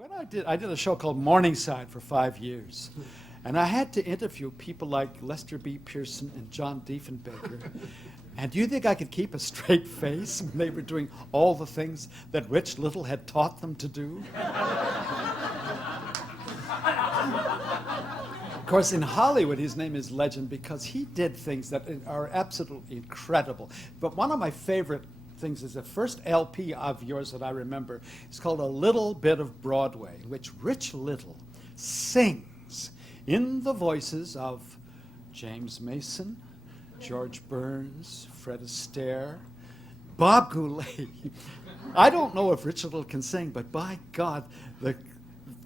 I did a show called Morningside for 5 years. And I had to interview people like Lester B. Pearson and John Diefenbaker. And do you think I could keep a straight face when they were doing all the things that Rich Little had taught them to do? Of course, in Hollywood, his name is legend because he did things that are absolutely incredible. But one of my favorite things is the first LP of yours that I remember. It's called A Little Bit of Broadway, which Rich Little sings in the voices of James Mason, George Burns, Fred Astaire, Bob Goulet. I don't know if Rich Little can sing, but by God, the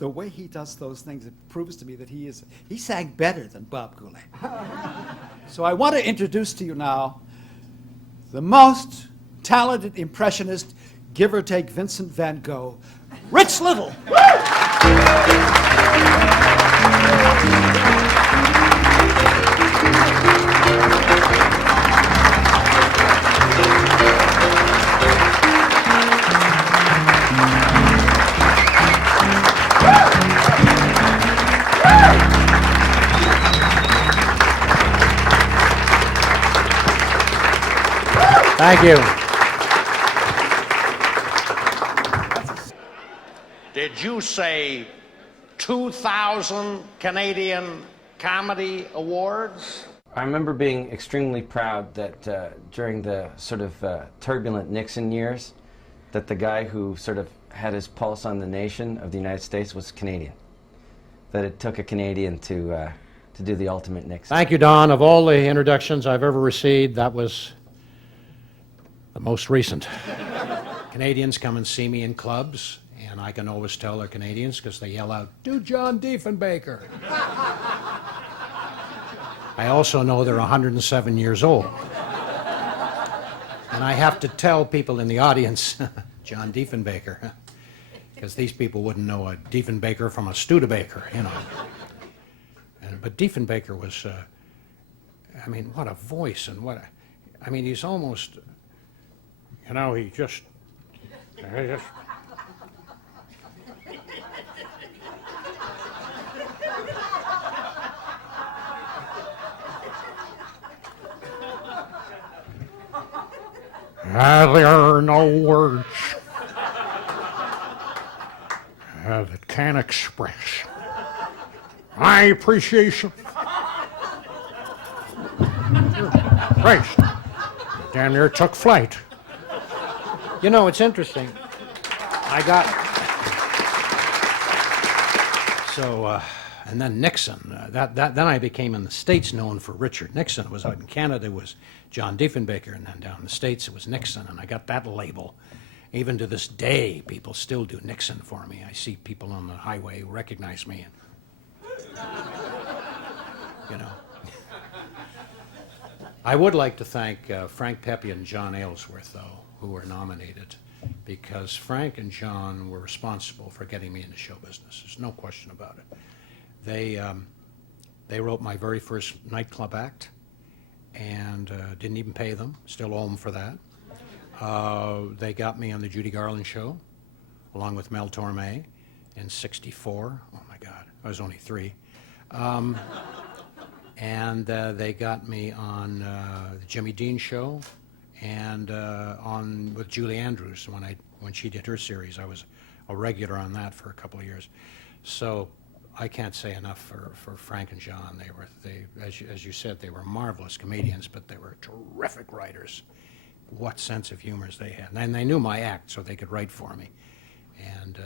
way he does those things, it proves to me that he sang better than Bob Goulet. So I want to introduce to you now the most talented impressionist, give or take Vincent van Gogh, Rich Little. Thank you. Did you say 2,000 Canadian Comedy Awards? I remember being extremely proud that during the sort of turbulent Nixon years, that the guy who sort of had his pulse on the nation of the United States was Canadian. That it took a Canadian to do the ultimate Nixon. Thank you, Don. Of all the introductions I've ever received, that was the most recent. Canadians come and see me in clubs, and I can always tell they're Canadians because they yell out, "Do John Diefenbaker." I also know they're 107 years old. And I have to tell people in the audience, John Diefenbaker, because these people wouldn't know a Diefenbaker from a Studebaker, you know. But Diefenbaker was, I mean, what a voice and what a, I mean, he's almost, you know, he just there are no words that can express my appreciation. Christ, damn near took flight. You know, it's interesting. And then Nixon. Then I became in the States known for Richard Nixon. It was out in Canada, it was John Diefenbaker, and then down in the States it was Nixon, and I got that label. Even to this day, people still do Nixon for me. I see people on the highway who recognize me, and, you know. I would like to thank Frank Pepe and John Aylesworth, though, who were nominated, because Frank and John were responsible for getting me into show business. There's no question about it. They wrote my very first nightclub act, and didn't even pay them. Still owe them for that. They got me on the Judy Garland show, along with Mel Torme, in '64. Oh my God, I was only 3. And they got me on the Jimmy Dean show, and on with Julie Andrews when she did her series. I was a regular on that for a couple of years. So I can't say enough for Frank and John. They as you said, they were marvelous comedians, but they were terrific writers. What sense of humor they had. And they knew my act, so they could write for me. And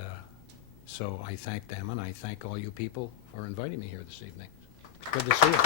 so I thank them, and I thank all you people for inviting me here this evening. It's good to see you.